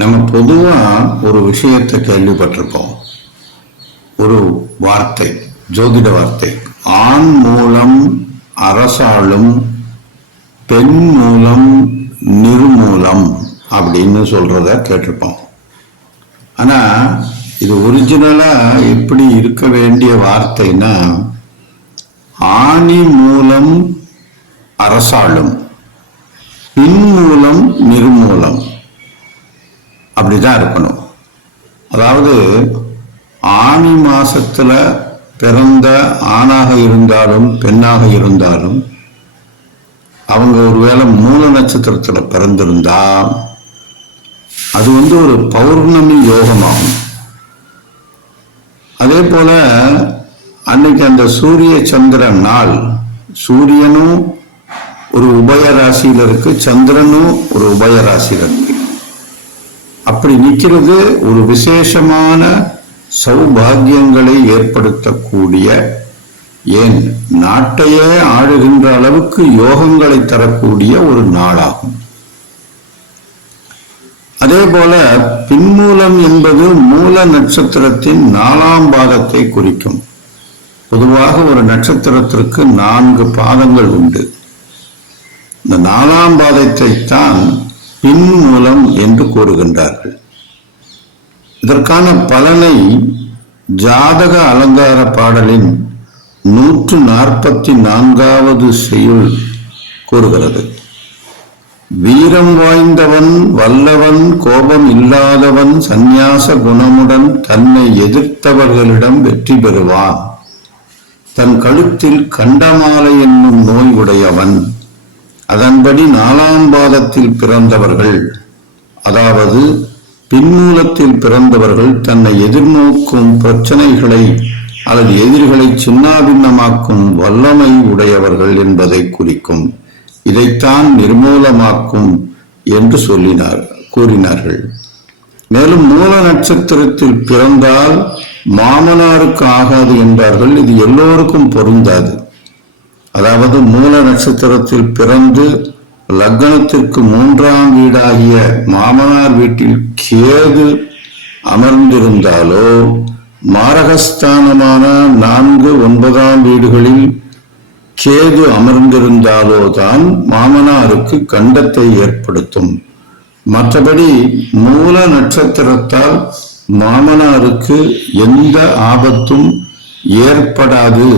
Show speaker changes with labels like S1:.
S1: நம்ம பொதுவாக ஒரு விஷயத்தை கேள்விப்பட்டிருப்போம் ஒரு வார்த்தை ஜோதிட வார்த்தை. ஆண் மூலம் அரசாளும் பெண் மூலம் நிர்மூலம் அப்படின்னு சொல்கிறத கேட்டிருப்போம். ஆனால் இது ஒரிஜினலாக எப்படி இருக்க வேண்டிய வார்த்தைன்னா ஆணி மூலம் அரசாளும் பின் மூலம் நிர்மூலம் அப்படிதான் இருக்கணும். அதாவது ஆணி மாசத்துல பிறந்த ஆணாக இருந்தாலும் பெண்ணாக இருந்தாலும் அவங்க ஒருவேளை மூல நட்சத்திரத்துல பிறந்திருந்தா அது வந்து ஒரு பௌர்ணமி யோகமாகும். அதே போல அன்னைக்கு அந்த சூரிய சந்திரன் நாள் சூரியனும் ஒரு உபய ராசியில இருக்கு சந்திரனும் ஒரு உபய ராசியில இருக்கு. அப்படி நிற்கிறது ஒரு விசேஷமான சௌபாகியங்களை ஏற்படுத்தக்கூடிய ஏன்? நாட்டையே ஆளுகின்ற அளவுக்கு யோகங்களை தரக்கூடிய ஒரு நாளாகும். அதே போல பின்மூலம் என்பது மூல நட்சத்திரத்தின் நாலாம் பாதத்தை குறிக்கும். பொதுவாக ஒரு நட்சத்திரத்திற்கு நான்கு பாதங்கள் உண்டு. இந்த நாலாம் பாதத்தை தான் பின்மூலம் என்று கூறுகின்றார்கள். இதற்கான பலனை ஜாதக அலங்கார பாடலின் நூற்று நாற்பத்தி நான்காவது செய்யுள் கூறுகிறது. வீரம் வாய்ந்தவன் வல்லவன் கோபம் இல்லாதவன் சந்நியாச குணமுடன் தன்னை எதிர்த்தவர்களிடம் வெற்றி பெறுவான். தன் கழுத்தில் கண்டமாலை என்னும் நோய் உடையவன். அதன்படி நாலாம் பாதத்தில் பிறந்தவர்கள் அதாவது பின்மூலத்தில் பிறந்தவர்கள் தன்னை எதிர்நோக்கும் பிரச்சனைகளை அல்லது எதிரிகளை சின்னாபின்னமாக்கும் வல்லமை உடையவர்கள் என்பதை குறிக்கும். இதைத்தான் நிர்மூலமாக்கும் என்று சொல்லினார் கூறினார்கள். மேலும் மூல நட்சத்திரத்தில் பிறந்தால் மாமனாருக்கு ஆகாது என்றார்கள். இது எல்லோருக்கும் பொருந்தாது. அதாவது மூல நட்சத்திரத்தில் பிறந்து லக்னத்திற்கு மூன்றாம் வீடாகிய மாமனார் வீட்டில் கேது அமர்ந்திருந்தாலோ மாரகஸ்தானமான நான்கு ஒன்பதாம் வீடுகளில் கேது அமர்ந்திருந்தாலோ தான் மாமனாருக்கு கண்டத்தை ஏற்படுத்தும். மற்றபடி மூல நட்சத்திரத்தால் மாமனாருக்கு எந்த ஆபத்தும் ஏற்படாது.